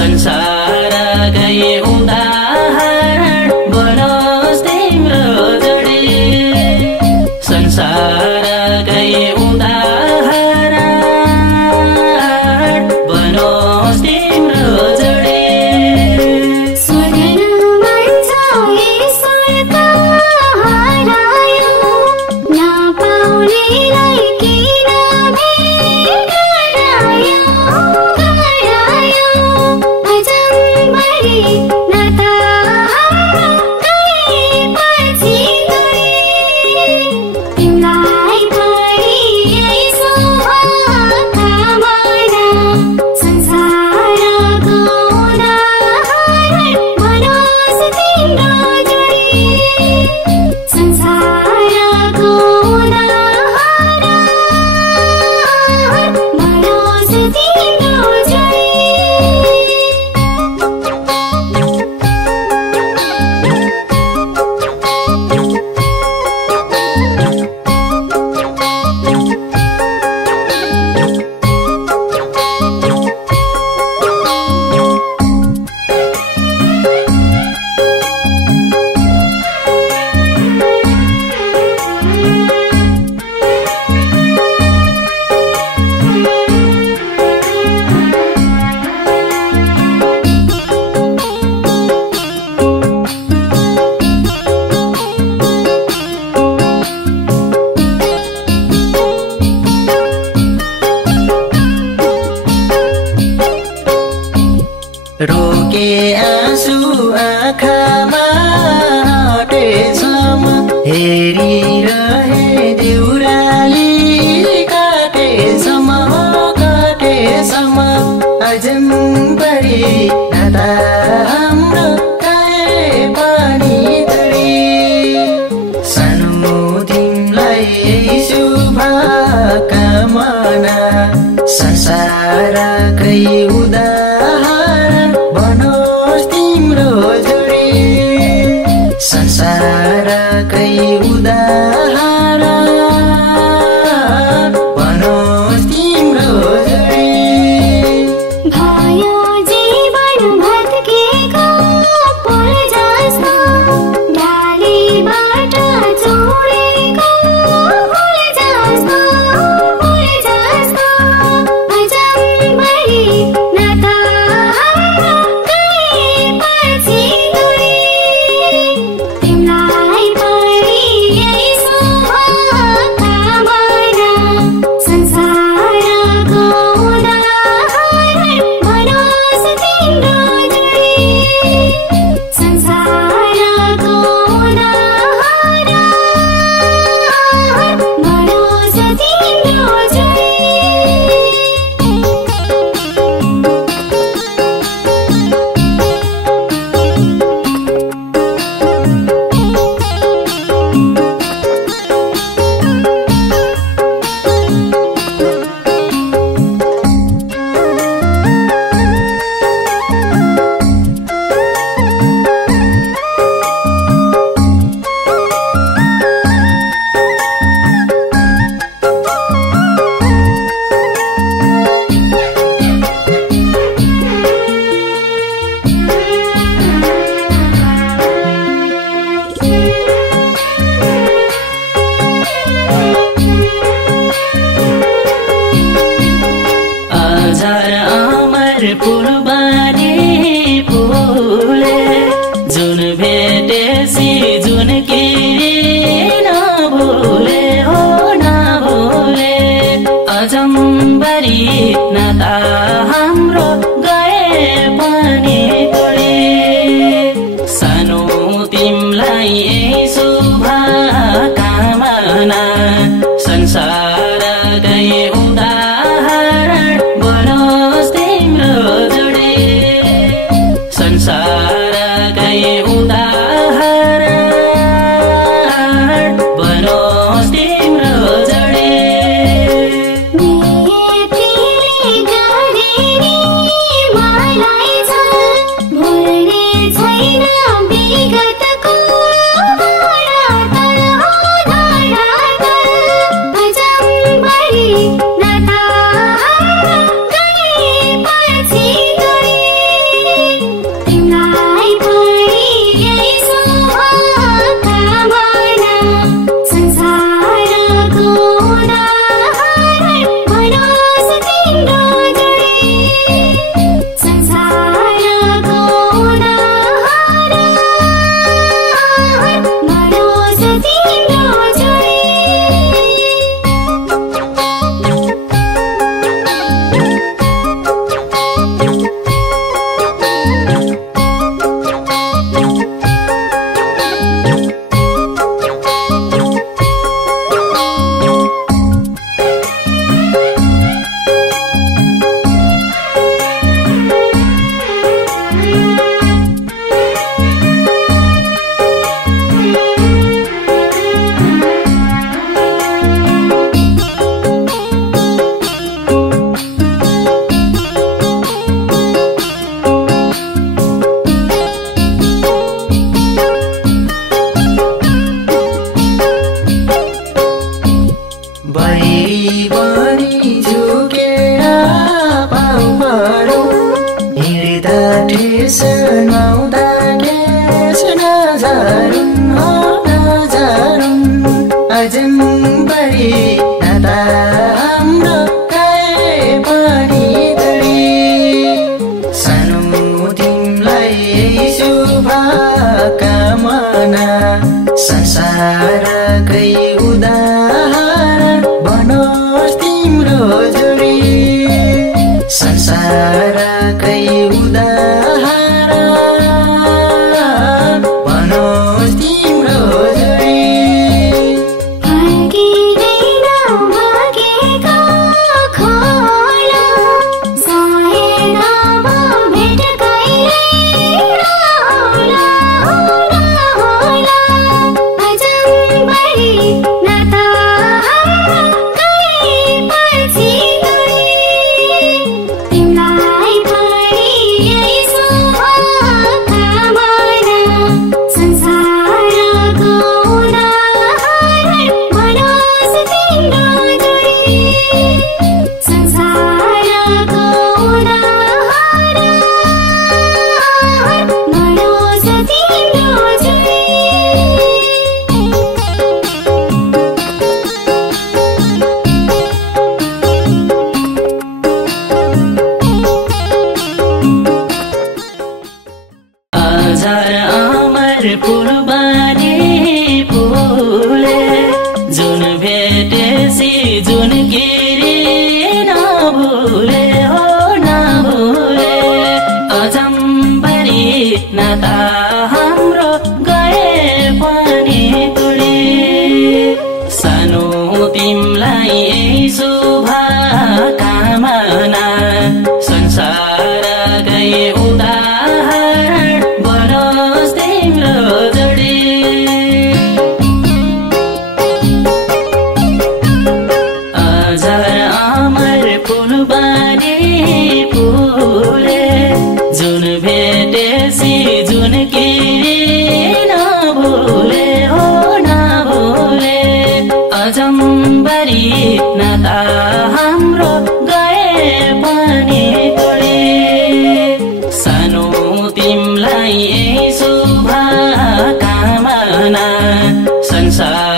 संसारकै उदाहरण बनोस् तिम्रो जोडी संसारकै उदाहरण बनोस् तिम्रो जोडी रोके आँसु आँखामा हटेसम्म हेरिरहे देउराली काटेसम्म अजम्बरी नाता हाम्रो काए पानी तरी सानो तिमलाई शुभकामना संसारकै उदाहरण बनोस् तिम्रो जोडी संसारकै उदाहरण बनोस् तिम्रो जोडी भयो जीवन भत्केको पुल जस्तो डालीबाट जोडेको फुल जस्तो अजम्बरी नाता हाम्रो गएपछि दूरी तिमीलाई पनि यही शुभकामना संसारको उदाहरण बनोस् तिम्रो जोडी संसारको उदाहरण बनोस् तिम्रो जोडी हजार अमर फुलबारी फुले जुन भेटेसी जुन किरी नभुले हो नभुले अजम्बरी नाता हाम्रो गए पनि तोडे सानो तिमलाई यही शुभकामना संसारकै उदाहरण बनोस् तिम्रो जोडी संसारकै उदाहरण बनोस् तिम्रो जोडी अझर अमर फुलबारी फुले जुन भेटेसी जुन गिरी नभुले हो नभुले अजम्बरी नाता हाम्रो गए पनि तुले सानो तिमलाई शुभकामना संसारकै उदाहरण बनोस् तिम्रो जोडी अझर अमर फुलबारी फुले जुन भेटेसी जुन गिरी नभुले हो नभुले अजम्बरी नाता हाम्रो गए पनि तोडे सानो तिमलाई शुभकामना संसार